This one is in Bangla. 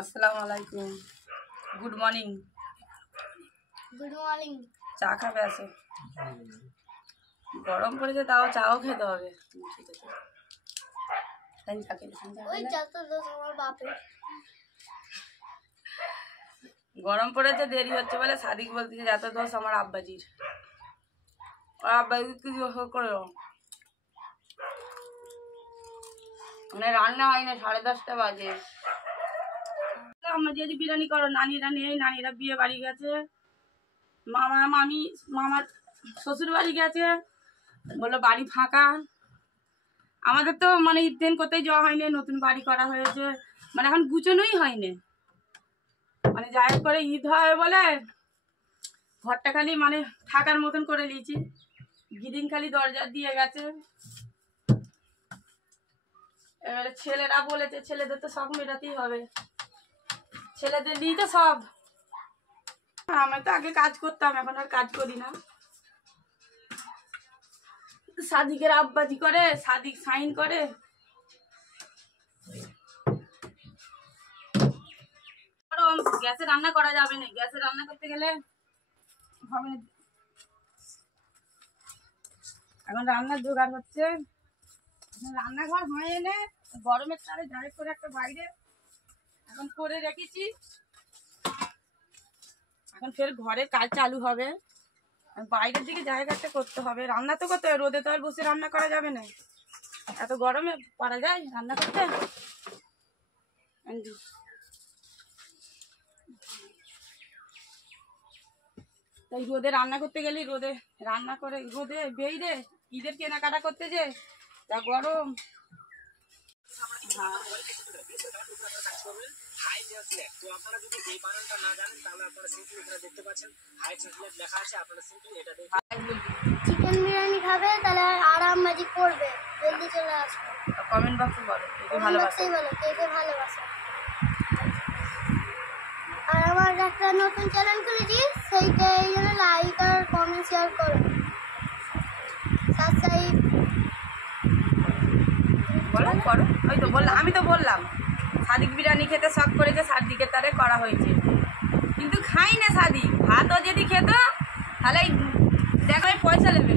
আসসালামু আলাইকুম। Good morning. Good morning. চা খাবে? আসো, গরম পড়েছে, তাও চাও খেতে হবে। গরম পড়েছে, দেরি হচ্ছে বলে সাদিক বলতেছে যত দোষ আমার আব্বাজির। আব্বাজি কি করে মানে রান্না হয় না, 10:30 বাজে। আমার যদি বিরিয়ানি করো, নানিরা নেই, নানিরা বিয়ে বাড়ি গেছে, মামার শ্বশুর বাড়ি গেছে, বললো বাড়ি ফাঁকা। আমাদের তো মানে ঈদ দিন কোথায় যাওয়া হয়নি, নতুন বাড়ি করা হয়েছে, মানে এখন গুছানোই হয়নি। মানে যাই করে ঈদ হয় বলে ঘরটা খালি মানে থাকার মতন করে নিয়েছি। গিদিন খালি দরজা দিয়ে গেছে। এবারে ছেলেরা বলেছে, ছেলেদের তো সব মেটাতেই হবে, ছেলেদের নিয়ে তো সব। আমি তো আগে কাজ করতাম, এখন আর কাজ করি না। সাদিকের আব্বাজি করে, সাদিক সাইন করে। গ্যাসে রান্না করা যাবে না, গ্যাসে রান্না করতে গেলে হবে না। এখন রান্নার জোগাড় হচ্ছে, রান্নাঘর হয়ে এনে গরমের তারে ডাইরেক্ট করে একটা বাইরে এখন করে রেখেছি। এখন ফের ঘরে কাজ চালু হবে, বাইরের দিকে জায়গাটা করতে হবে। রান্না তো করতে হবে, রোদে তো আর বসে রান্না করা যাবে না, এত গরমে পারা যায় রান্না করতে। তাই রোদে রান্না করতে গেলে রোদে রান্না করে, রোদে বেইরে ঈদের কেনাকাটা করতে যে যা গরম। চিকেন বিরিয়ানি খাবে তাহলে আরাম মাজি করবে, জলদি চলে আসবে। কমেন্ট বক্সে বলো কে ভালোবাসে, বলো কে ভালোবাসে। আর আমার একটা নতুন চ্যানেল খুলেছি, সেইটা এই জন্য লাইক আর কমেন্ট শেয়ার করো, সাবস্ক্রাইব বলো করো। ওই তো বললাম, আমি তো বললাম সাদিক বিরিয়ানি খেতে শখ করেছে, সাদিকের তারে করা হয়েছে, কিন্তু খাই না সাদিক। ভাতও যদি খেত তাহলে দেখো পয়সা নেবে।